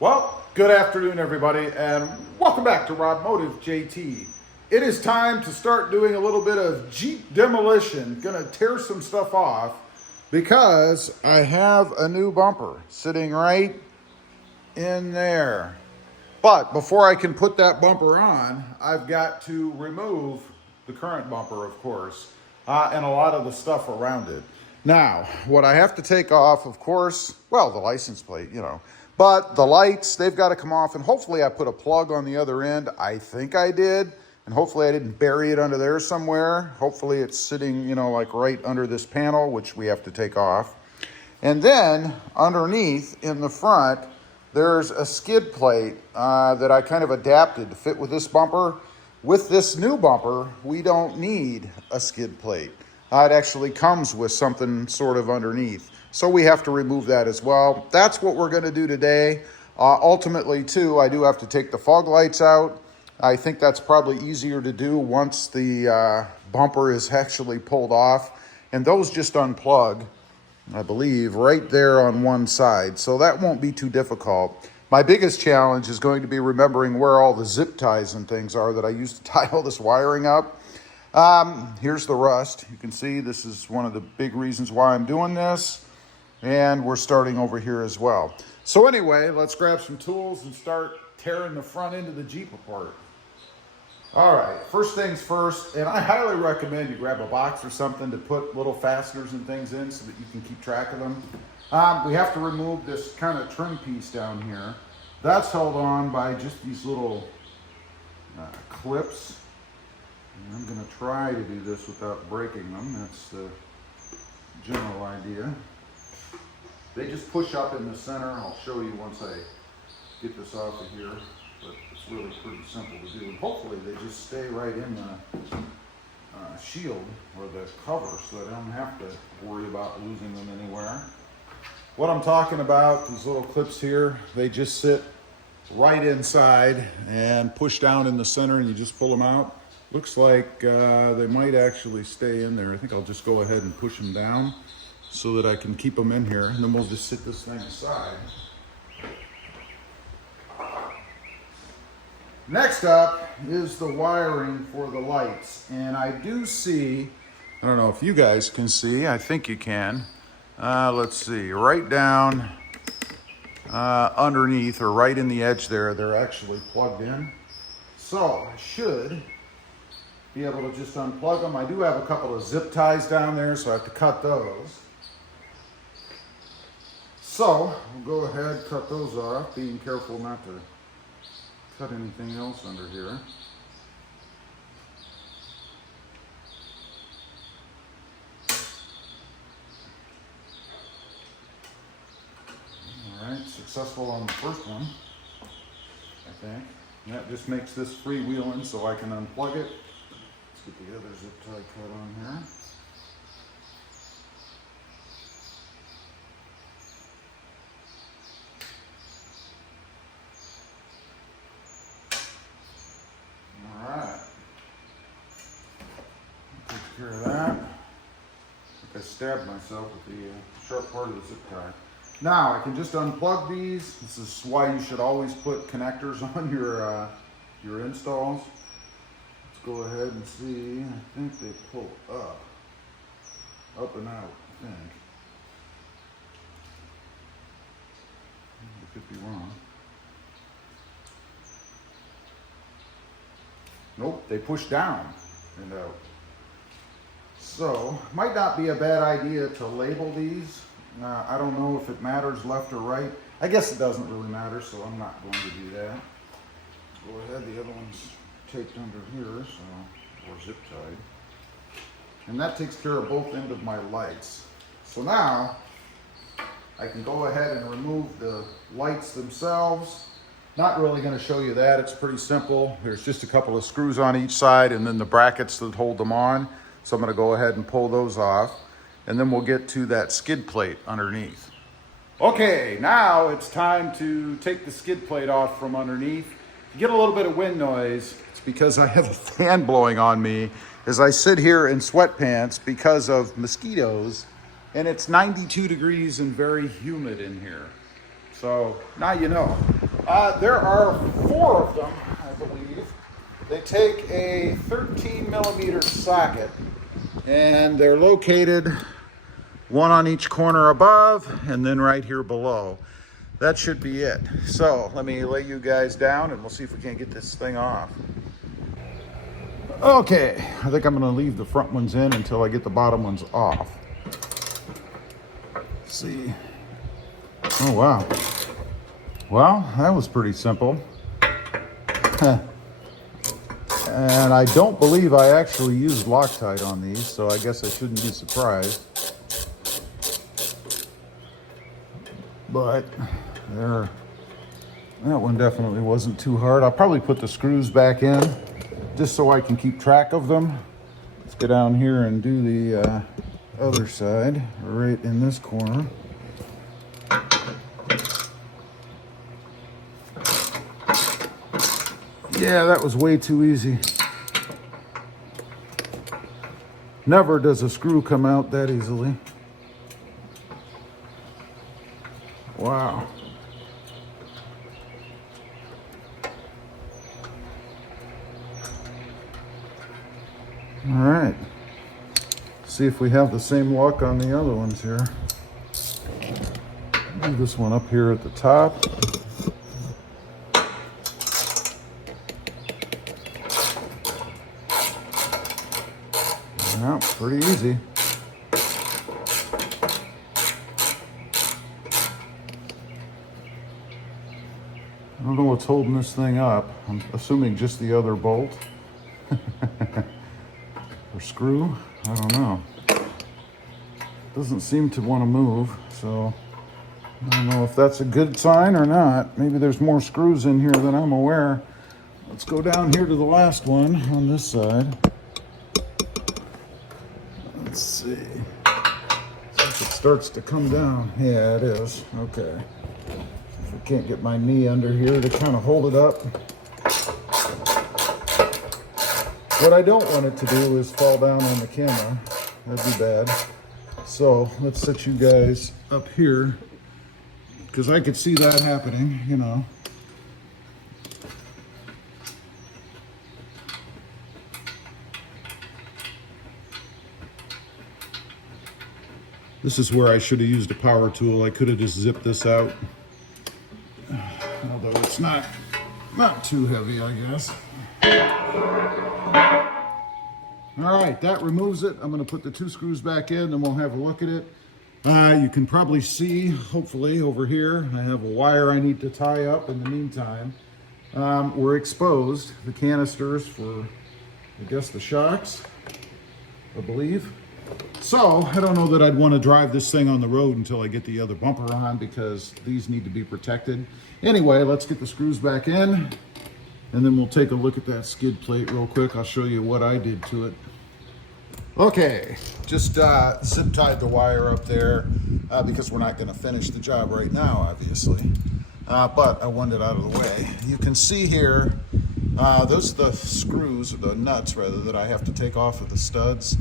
Well, good afternoon, everybody, and welcome back to Rob Motive JT. It is time to start doing a little bit of Jeep demolition. Gonna tear some stuff off because I have a new bumper sitting right in there. But before I can put that bumper on, I've got to remove the current bumper, of course, and a lot of the stuff around it. Now, what I have to take off, of course, well, the license plate, but the lights, they've got to come off, and hopefully I put a plug on the other end. I think I did, and hopefully I didn't bury it under there somewhere. Hopefully it's sitting, like right under this panel, which we have to take off. And then underneath in the front, there's a skid plate that I kind of adapted to fit with this bumper. With this new bumper, we don't need a skid plate. It actually comes with something sort of underneath. So we have to remove that as well. That's what we're gonna do today. Ultimately too, I do have to take the fog lights out. I think that's probably easier to do once the bumper is actually pulled off. And those just unplug, I believe, right there on one side. So that won't be too difficult. My biggest challenge is going to be remembering where all the zip ties and things are that I used to tie all this wiring up. Here's the rust. You can see this is one of the big reasons why I'm doing this. And we're starting over here as well. So anyway, let's grab some tools and start tearing the front end of the Jeep apart. All right, first things first, and I highly recommend you grab a box or something to put little fasteners and things in so that you can keep track of them. We have to remove this kind of trim piece down here. That's held on by just these little clips. And I'm going to try to do this without breaking them. That's the general idea. They just push up in the center. I'll show you once I get this off of here. But it's really pretty simple to do. And hopefully they just stay right in the shield or the cover so that I don't have to worry about losing them anywhere. What I'm talking about, these little clips here, they just sit right inside and push down in the center and you just pull them out. Looks like they might actually stay in there. I think I'll just go ahead and push them down so that I can keep them in here, and then we'll just sit this thing aside. Next up is the wiring for the lights, and I do see, I don't know if you guys can see, I think you can. Let's see, right down underneath or right in the edge there, they're actually plugged in. So I should be able to just unplug them. I do have a couple of zip ties down there, so I have to cut those. So we'll go ahead, cut those off, being careful not to cut anything else under here. All right, successful on the first one, I think. And that just makes this freewheeling so I can unplug it. Let's get the other zip tie cut on here. All right. Take care of that. I think I stabbed myself with the sharp part of the zip tie. Now I can just unplug these. This is why you should always put connectors on your installs. Let's go ahead and see. I think they pull up and out, I think. I could be wrong. Nope, they push down and out. So, might not be a bad idea to label these. I don't know if it matters left or right. I guess it doesn't really matter, so I'm not going to do that. Go ahead, the other one's taped under here, so, or zip tied. And that takes care of both ends of my lights. So now, I can go ahead and remove the lights themselves. Not really going to show you that, it's pretty simple. There's just a couple of screws on each side and then the brackets that hold them on. So I'm going to go ahead and pull those off. And then we'll get to that skid plate underneath. Okay, now it's time to take the skid plate off from underneath. If you get a little bit of wind noise, it's because I have a fan blowing on me as I sit here in sweatpants because of mosquitoes, and it's 92 degrees and very humid in here. So now you know. There are 4 of them, I believe. They take a 13 millimeter socket, and they're located one on each corner above and then right here below. That should be it. So let me lay you guys down and we'll see if we can't get this thing off. Okay, I think I'm gonna leave the front ones in until I get the bottom ones off. Let's see. Oh, wow. Well, that was pretty simple. And I don't believe I actually used Loctite on these, so I guess I shouldn't be surprised. But that one definitely wasn't too hard. I'll probably put the screws back in just so I can keep track of them. Let's go down here and do the other side, right in this corner. Yeah, that was way too easy. Never does a screw come out that easily. Wow. All right. See if we have the same luck on the other ones here. Do this one up here at the top. Yeah, pretty easy. I don't know what's holding this thing up. I'm assuming just the other bolt or screw. I don't know. Doesn't seem to want to move, so I don't know if that's a good sign or not. Maybe there's more screws in here than I'm aware. Let's go down here to the last one on this side. Let's see. If it starts to come down. Yeah, it is. Okay. If I can't get my knee under here to kind of hold it up. What I don't want it to do is fall down on the camera. That'd be bad. So let's set you guys up here, because I could see that happening, you know. This is where I should have used a power tool. I could have just zipped this out. Although it's not too heavy, I guess. All right, that removes it. I'm going to put the 2 screws back in and we'll have a look at it. You can probably see, hopefully, over here, I have a wire I need to tie up in the meantime. We're exposed, the canisters for, I guess, the shocks, I believe. So, I don't know that I'd want to drive this thing on the road until I get the other bumper on, because these need to be protected. Anyway, let's get the screws back in, and then we'll take a look at that skid plate real quick. I'll show you what I did to it. Okay, just zip tied the wire up there because we're not going to finish the job right now, obviously. But I want it out of the way. You can see here, those are the screws, or the nuts rather, that I have to take off of the studs.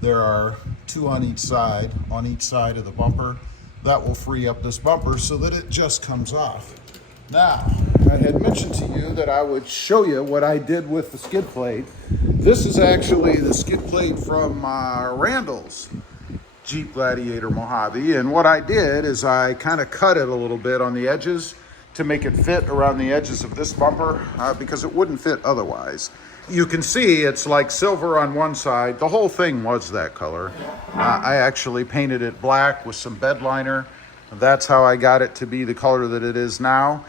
There are 2 on each side of the bumper. That will free up this bumper so that it just comes off. Now, I had mentioned to you that I would show you what I did with the skid plate. This is actually the skid plate from Randall's Jeep Gladiator Mojave, and what I did is I kind of cut it a little bit on the edges to make it fit around the edges of this bumper because it wouldn't fit otherwise. You can see it's like silver on one side. The whole thing was that color. I actually painted it black with some bed liner. That's how I got it to be the color that it is now.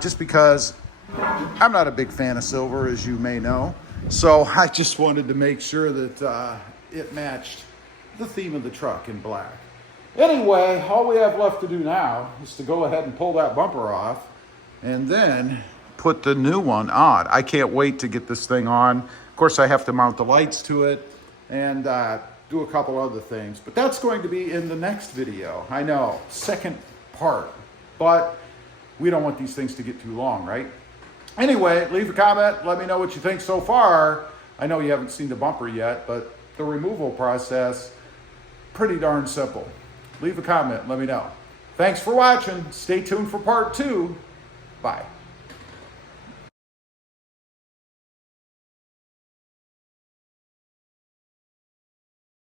Just because I'm not a big fan of silver, as you may know. So I just wanted to make sure that it matched the theme of the truck in black. Anyway, all we have left to do now is to go ahead and pull that bumper off and then put the new one on. I can't wait to get this thing on. Of course, I have to mount the lights to it and do a couple other things, but that's going to be in the next video. I know, second part, but we don't want these things to get too long, right? Anyway, leave a comment. Let me know what you think so far. I know you haven't seen the bumper yet, but the removal process, pretty darn simple. Leave a comment. Let me know. Thanks for watching. Stay tuned for part 2. Bye.